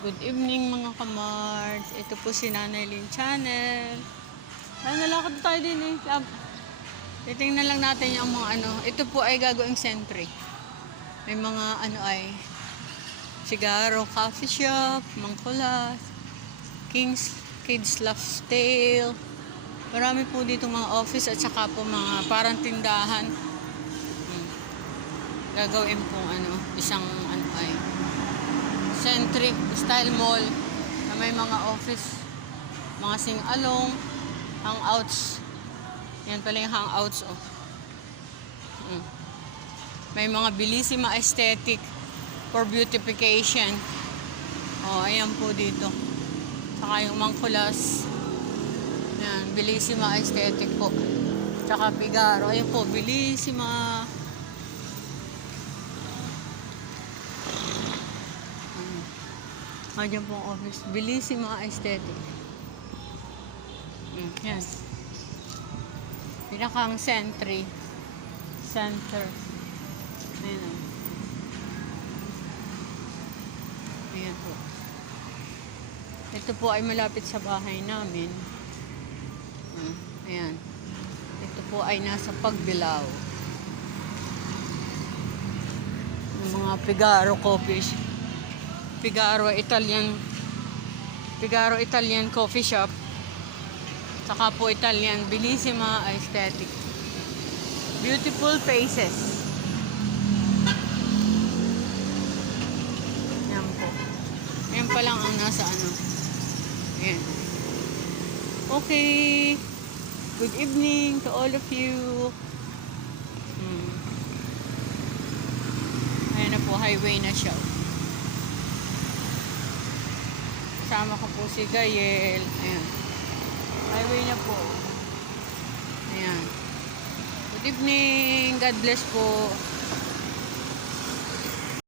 Good evening mga kamards. Ito po si Nanay Lynn Channel. Ay, nalakad tayo din eh. Titingnan lang natin yung mga ano. Ito po ay gagawing sentry. May mga ano ay sigaro, coffee shop, mangkulas, King's Kids Love's Tale. Marami po dito mga office at saka po mga parang tindahan. Gagawin po ano, isang ano ay Sentry style mall na may mga office, mga sing-along, hangouts. Yan pala yung hangouts, oh. May mga Bellissima aesthetic for beautification. Oh, ayan po dito. Saka yung mangkulas. Yan, Bellissima aesthetic po. Saka Figaro. Ayun po, Bellissima. Diyan po ang office. Bellissima aesthetic. Yan. Pinakang sentry. Center. Ayan. Ayan po. Ito po ay malapit sa bahay namin. Ayan. Ito po ay nasa Pagbilao. Yung mga Figaro coffee. Figaro Italian coffee shop. Saka po Italian Bellissima aesthetic. Beautiful faces. Yan po. Yan pa lang ang nasa ano. Yan. Okay. Good evening to all of you. Ayan na po, highway na siya. Kasama ko po si Gael. Ayan. Highway na po. Ayan. Good evening. God bless po.